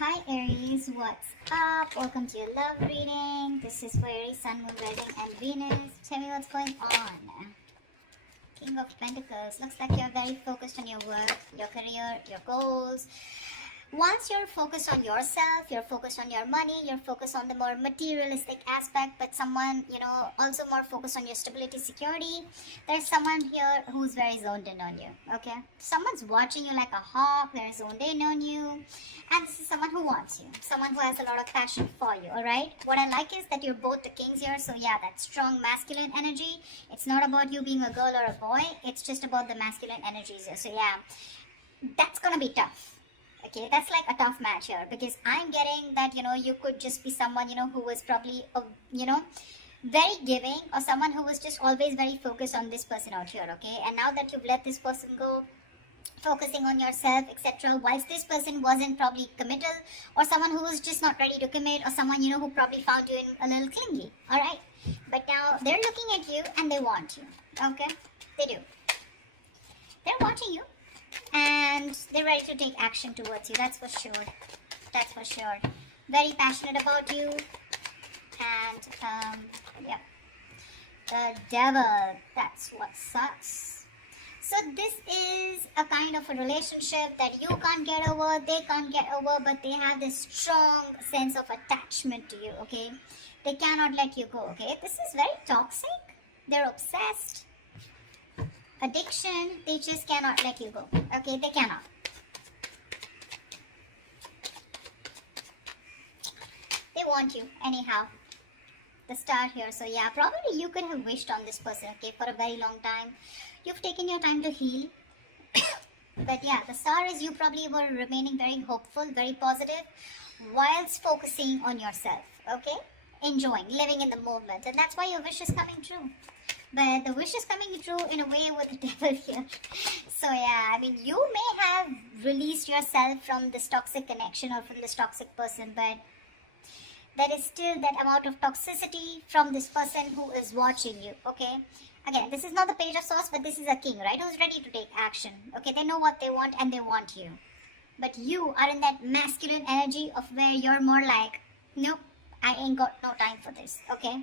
Hi Aries, what's up? Welcome to your love reading. This is for Aries, Sun, Moon, Rising and Venus. Tell me what's going on. King of Pentacles. Looks like you're very focused on your work, your career, your goals. Once you're focused on yourself, you're focused on your money, you're focused on the more materialistic aspect, but someone, also more focused on your stability, security. There's someone here who's very zoned in on you, okay? Someone's watching you like a hawk, they're zoned in on you. And this is someone who wants you, someone who has a lot of passion for you, alright? What I like is that you're both the kings here, so yeah, that strong masculine energy. It's not about you being a girl or a boy, it's just about the masculine energies here. So yeah, that's gonna be tough. Okay, that's like a tough match here because I'm getting that, you could just be someone, who was probably, very giving, or someone who was just always very focused on this person out here, okay? And now that you've let this person go, focusing on yourself, etc., whilst this person wasn't probably committal, or someone who was just not ready to commit, or someone, who probably found you in a little clingy, alright? But now they're looking at you and they want you, okay? They do. They're watching you. And they're ready to take action towards you, that's for sure. That's for sure. Very passionate about you. And, yeah. The devil, that's what sucks. So this is a kind of a relationship that you can't get over, they can't get over, but they have this strong sense of attachment to you, okay? They cannot let you go, okay? This is very toxic. They're obsessed. Addiction, they just cannot let you go. Okay, they cannot. They want you anyhow. The star here. So yeah, probably you could have wished on this person, okay, for a very long time. You've taken your time to heal. But yeah, the star is you probably were remaining very hopeful, very positive, whilst focusing on yourself, okay? Enjoying, living in the moment. And that's why your wish is coming true. But the wish is coming true in a way with the devil here. So yeah, I mean, you may have released yourself from this toxic connection or from this toxic person, but there is still that amount of toxicity from this person who is watching you, okay? Again, this is not the Page of Swords, but this is a king, right? Who's ready to take action, okay? They know what they want and they want you. But you are in that masculine energy of where you're more like, nope, I ain't got no time for this, okay?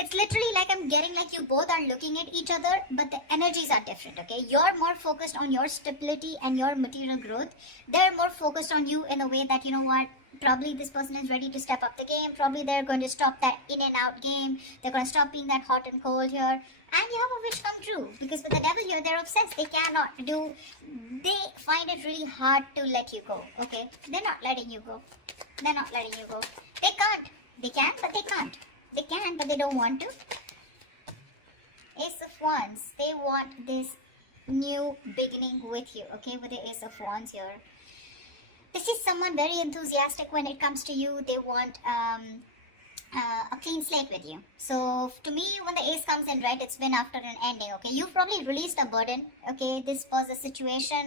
It's literally like I'm getting like you both are looking at each other, but the energies are different, okay? You're more focused on your stability and your material growth. They're more focused on you in a way that, you know what, probably this person is ready to step up the game. Probably they're going to stop that in and out game. They're going to stop being that hot and cold here. And you have a wish come true. Because with the devil here, they're obsessed. They find it really hard to let you go, okay? They're not letting you go. They're not letting you go. They can't. They can, but they can't. They can, but they don't want to. Ace of Wands. They want this new beginning with you, okay? With the Ace of Wands here. This is someone very enthusiastic when it comes to you. They want a clean slate with you. So, to me, when the Ace comes in, right, it's been after an ending, okay? You've probably released a burden, okay? This was a situation,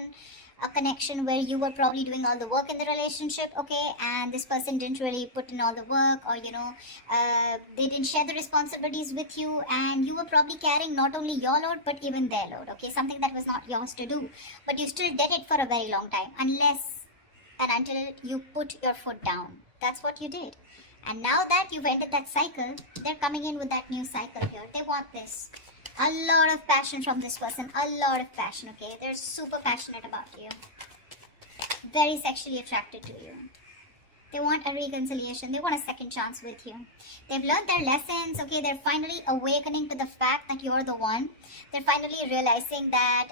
a connection where you were probably doing all the work in the relationship, okay, and this person didn't really put in all the work, or they didn't share the responsibilities with you, and you were probably carrying not only your load but even their load, okay, something that was not yours to do, but you still did it for a very long time, unless and until you put your foot down. That's what you did. And now that you've ended that cycle, they're coming in with that new cycle here. They want this. A lot of passion from this person. A lot of passion, okay? They're super passionate about you. Very sexually attracted to you. They want a reconciliation. They want a second chance with you. They've learned their lessons, okay? They're finally awakening to the fact that you're the one. They're finally realizing that,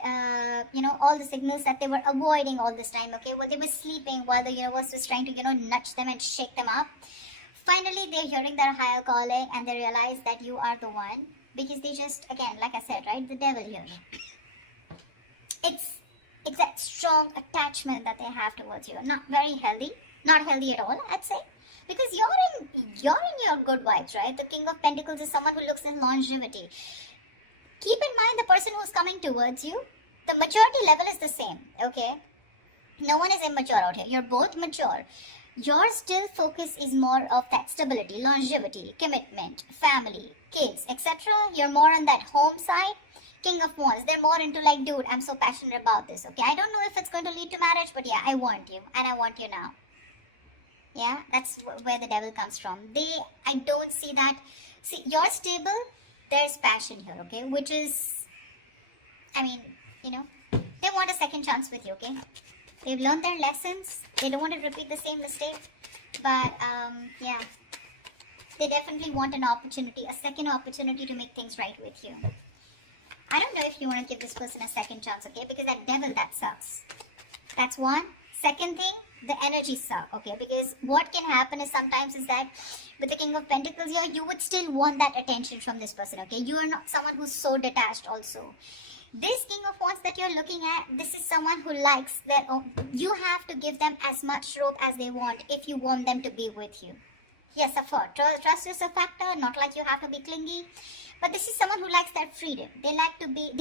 all the signals that they were avoiding all this time, okay? While they were sleeping, while the universe was trying to, nudge them and shake them up. Finally, they're hearing their higher calling and they realize that you are the one. Because they just, again, like I said, right, the devil here. It's that strong attachment that they have towards you. Not very healthy. Not healthy at all, I'd say. Because you're in your good vibes, right? The King of Pentacles is someone who looks in longevity. Keep in mind the person who's coming towards you, the maturity level is the same, okay? No one is immature out here. You're both mature. Your still focus is more of that stability, longevity, commitment, family, kids, etc. You're more on that home side. King of Wands, they're more into like, dude, I'm so passionate about this, okay? I don't know if it's going to lead to marriage, but yeah, I want you, and I want you now. Yeah, that's where the devil comes from. I don't see that. See, you're stable, there's passion here, okay? Which is, I mean, you know, they want a second chance with you, okay? They've learned their lessons. They don't want to repeat the same mistake. But, yeah, they definitely want an opportunity, a second opportunity to make things right with you. I don't know if you want to give this person a second chance, okay? Because that devil, that sucks. That's one. Second thing, the energy suck, okay? Because what can happen is sometimes is that with the King of Pentacles here, you would still want that attention from this person, okay? You are not someone who's so detached also. This King of Wands that you're looking at, this is someone who likes their own. You have to give them as much rope as they want if you want them to be with you. Yes, of course, trust is a factor, not like you have to be clingy. But this is someone who likes that freedom. They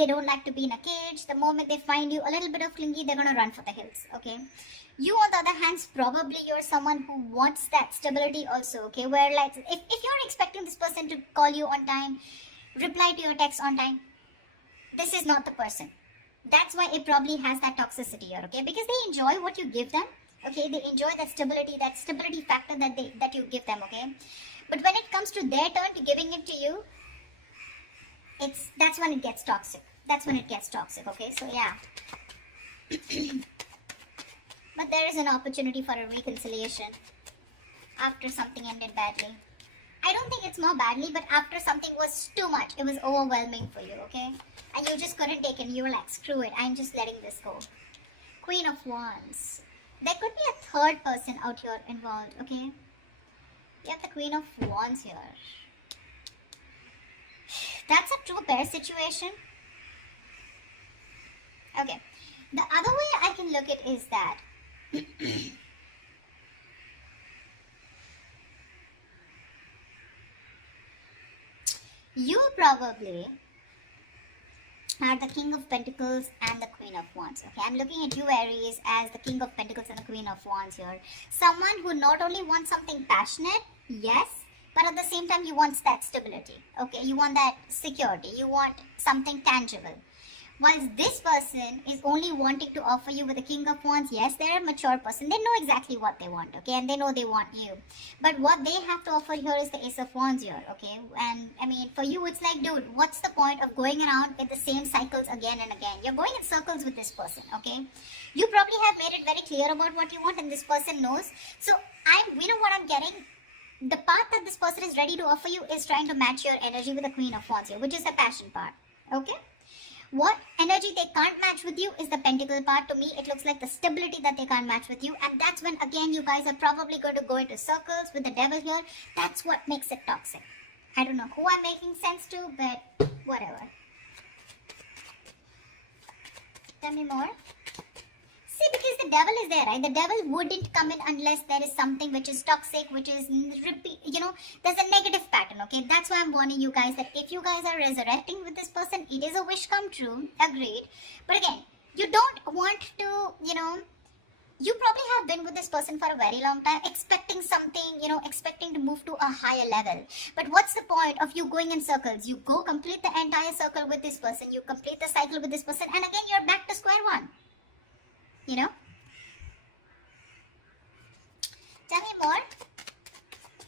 don't like to be in a cage. The moment they find you a little bit of clingy, they're going to run for the hills, okay? You, on the other hand, probably you're someone who wants that stability also, okay? Where, like, if you're expecting this person to call you on time, reply to your text on time, this is not the person. That's why it probably has that toxicity here, okay? Because they enjoy what you give them, okay? They enjoy that stability factor that you give them, okay? But when it comes to their turn to giving it to you, that's when it gets toxic. That's when it gets toxic, okay? So, yeah. But there is an opportunity for a reconciliation after something ended badly. I don't think it's more badly, but after something was too much, it was overwhelming for you, okay? And you just couldn't take it. You were like, screw it, I'm just letting this go. Queen of Wands. There could be a third person out here involved, okay? You have the Queen of Wands here. That's a true pair situation. Okay. The other way I can look at it is that you probably are the King of Pentacles and the Queen of Wands. Okay, I'm looking at you, Aries, as the King of Pentacles and the Queen of Wands here. Someone who not only wants something passionate, yes, but at the same time you want that stability. Okay, you want that security. You want something tangible. Whilst this person is only wanting to offer you with the King of Wands, yes, they're a mature person. They know exactly what they want, okay? And they know they want you. But what they have to offer here is the Ace of Wands here, okay? And, I mean, for you, it's like, dude, what's the point of going around with the same cycles again and again? You're going in circles with this person, okay? You probably have made it very clear about what you want and this person knows. So, you know what I'm getting? The part that this person is ready to offer you is trying to match your energy with the Queen of Wands here, which is the passion part, okay? What energy they can't match with you is the pentacle part. To me, it looks like the stability that they can't match with you. And that's when, again, you guys are probably going to go into circles with the devil here. That's what makes it toxic. I don't know who I'm making sense to, but whatever. Tell me more. See, because the devil is there, right? The devil wouldn't come in unless there is something which is toxic, which is, there's a negative pattern, okay? That's why I'm warning you guys that if you guys are resurrecting with this person, it is a wish come true, agreed. But again, you don't want to, you probably have been with this person for a very long time, expecting something, expecting to move to a higher level. But what's the point of you going in circles? You go complete the entire circle with this person, you complete the cycle with this person, and again, you're back to square one. Tell me more.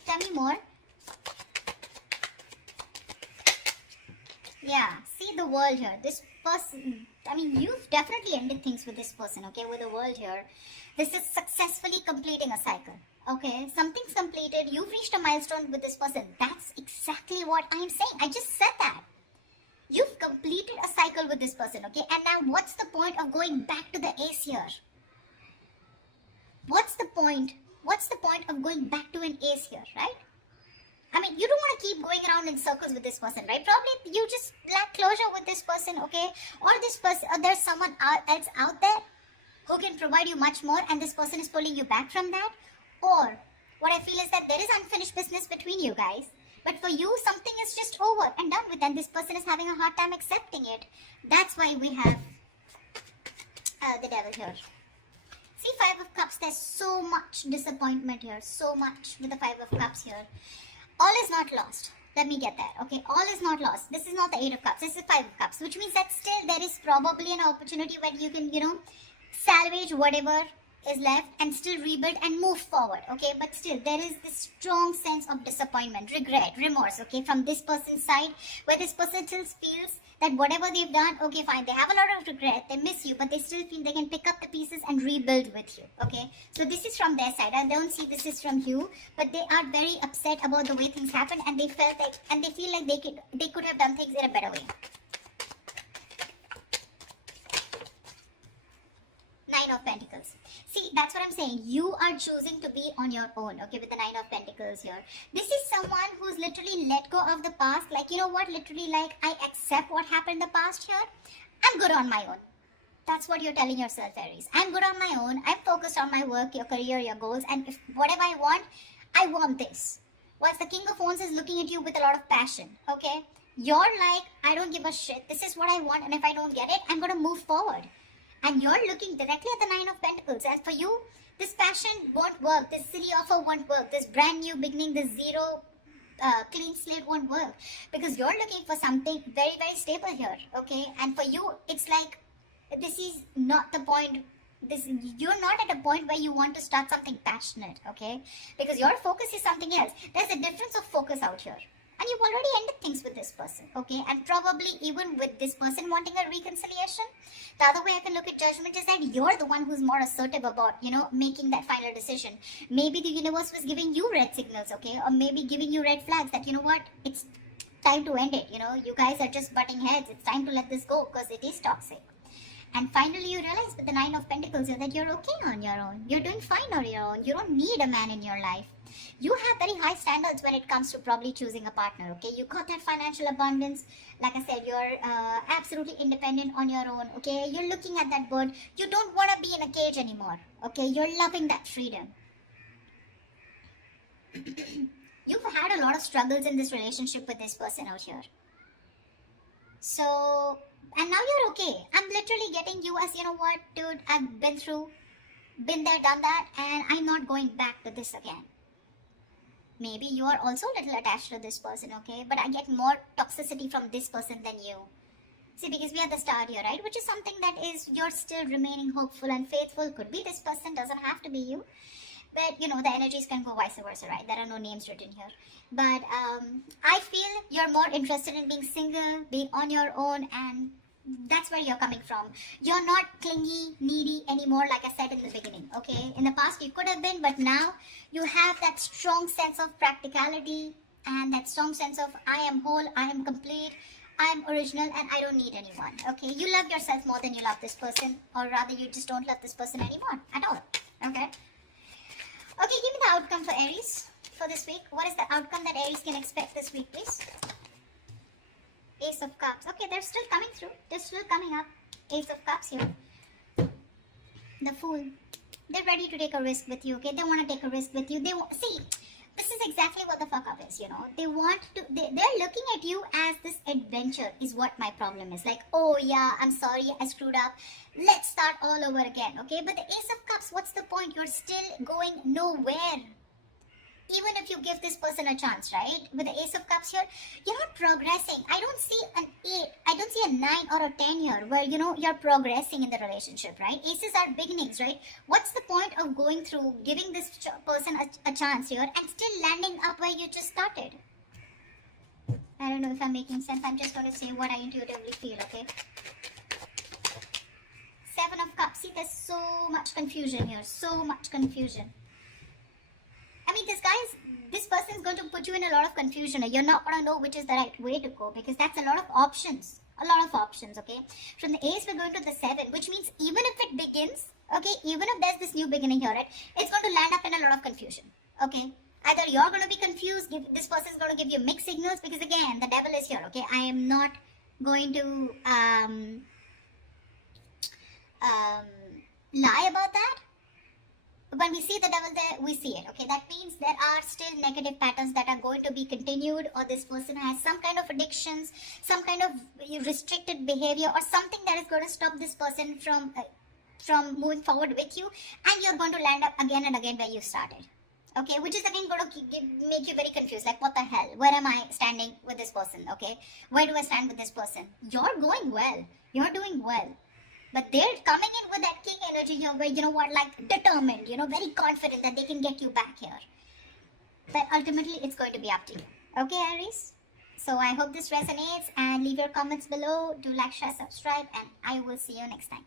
Tell me more. Yeah, see the world here. This person, you've definitely ended things with this person, okay, with the world here. This is successfully completing a cycle, okay? Something's completed. You've reached a milestone with this person. That's exactly what I'm saying. I just said that. You've completed a cycle with this person, okay? And now what's the point of going back to the ace here? What's the point? What's the point of going back to an ace here, right? You don't want to keep going around in circles with this person, right? Probably you just lack closure with this person, okay? Or this person, or there's someone else out there who can provide you much more and this person is pulling you back from that. Or what I feel is that there is unfinished business between you guys. But for you, something is just over and done with and this person is having a hard time accepting it. That's why we have the devil here. See, Five of Cups, there's so much disappointment here. So much with the Five of Cups here. All is not lost. Let me get that, okay? All is not lost. This is not the Eight of Cups. This is Five of Cups, which means that still there is probably an opportunity where you can, salvage whatever is left and still rebuild and move forward, okay? But still there is this strong sense of disappointment, regret, remorse, okay, from this person's side, where this person still feels that whatever they've done, okay, fine, they have a lot of regret, they miss you, but they still feel they can pick up the pieces and rebuild with you, okay? So this is from their side. I don't see this is from you, but they are very upset about the way things happened, and they felt like, and they feel like they could have done things in a better way. Nine of Pentacles. See, that's what I'm saying. You are choosing to be on your own, okay, with the Nine of Pentacles here. This is someone who's literally let go of the past. Like, you know what, literally, like, I accept what happened in the past here. I'm good on my own. That's what you're telling yourself, Aries. I'm good on my own. I'm focused on my work, your career, your goals. And if whatever I want this. Whilst the King of Wands is looking at you with a lot of passion, okay? You're like, I don't give a shit. This is what I want. And if I don't get it, I'm going to move forward. And you're looking directly at the Nine of Pentacles. And for you, this passion won't work. This silly offer won't work. This brand new beginning, this zero clean slate won't work. Because you're looking for something very, very stable here. Okay? And for you, it's like, this is not the point. You're not at a point where you want to start something passionate. Okay? Because your focus is something else. There's a difference of focus out here. And you've already ended things with this person, okay? And probably even with this person wanting a reconciliation. The other way I can look at Judgment is that you're the one who's more assertive about, you know, making that final decision. Maybe the universe was giving you red signals, okay? Or maybe giving you red flags that, you know what, it's time to end it, you know? You guys are just butting heads. It's time to let this go because it is toxic. And finally, you realize with the Nine of Pentacles here that you're okay on your own. You're doing fine on your own. You don't need a man in your life. You have very high standards when it comes to probably choosing a partner, okay? You got that financial abundance. Like I said, you're absolutely independent on your own, okay? You're looking at that bird. You don't want to be in a cage anymore, okay? You're loving that freedom. You've had a lot of struggles in this relationship with this person out here. So, and now you're okay. I'm literally getting you as, you know what, dude, I've been there, done that, and I'm not going back to this again. Maybe you are also a little attached to this person, okay? But I get more toxicity from this person than you. See, because we are the star here, right? Which is something that is, you're still remaining hopeful and faithful. Could be this person, doesn't have to be you. But, you know, the energies can go vice versa, right? There are no names written here. But I feel you're more interested in being single, being on your own, and that's where you're coming from. You're not clingy, needy anymore, like I said in the beginning, okay? In the past, you could have been, but now you have that strong sense of practicality and that strong sense of I am whole, I am complete, I am original, and I don't need anyone, okay? You love yourself more than you love this person, or rather, you just don't love this person anymore at all, okay? Okay, give me the outcome for Aries for this week. What is the outcome that Aries can expect this week, please? Ace of Cups. Okay, they're still coming through. They're still coming up. Ace of Cups here. The Fool. They're ready to take a risk with you, okay? They want to take a risk with you. See, this is exactly what the fuck up is, you know? They're looking at you as this adventure is what my problem is. Like, oh yeah, I'm sorry, I screwed up. Let's start all over again, okay? But the Ace of Cups, what's the point? You're still going nowhere. Even if you give this person a chance, right? With the Ace of Cups here, you're not progressing. I don't see an 8. I don't see a 9 or a 10 here where, you know, you're progressing in the relationship, right? Aces are beginnings, right? What's the point of going through, giving this person a chance here and still landing up where you just started? I don't know if I'm making sense. I'm just going to say what I intuitively feel, okay? 7 of Cups. See, there's so much confusion here. So much confusion. I mean, this person is going to put you in a lot of confusion. You're not going to know which is the right way to go because that's a lot of options. A lot of options, okay? From the Ace, we're going to the 7, which means even if it begins, okay, even if there's this new beginning here, right, it's going to land up in a lot of confusion, okay? Either you're going to be confused, this person is going to give you mixed signals because, again, the devil is here, okay? I am not going to lie about that. When we see the devil there, we see it, okay? That means there are still negative patterns that are going to be continued, or this person has some kind of addictions, some kind of restricted behavior, or something that is going to stop this person from moving forward with you, and you're going to land up again and again where you started, okay? Which is again going to make you very confused, like what the hell? Where am I standing with this person, okay? Where do I stand with this person? You're going well. You're doing well. But they're coming in with that king energy here where, you know what, like determined, you know, very confident that they can get you back here. But ultimately, it's going to be up to you. Okay, Aries? So I hope this resonates, and leave your comments below. Do like, share, subscribe, and I will see you next time.